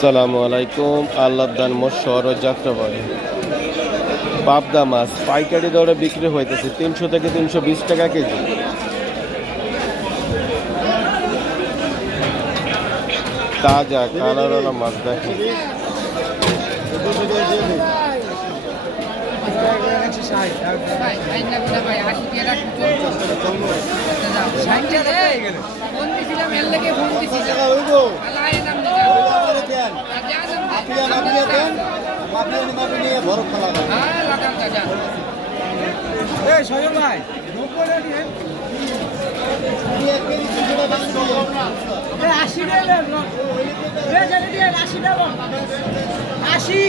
আসসালামু আলাইকুম। আল্লাহদান মৎস্যর যাত্রাবাড়ি পাবদা মাছ পাইকারি দরে বিক্রি হইতেছে 300 থেকে 320 টাকা কেজি। তাজা কালারওয়ালা মাছ দেখেন। আশি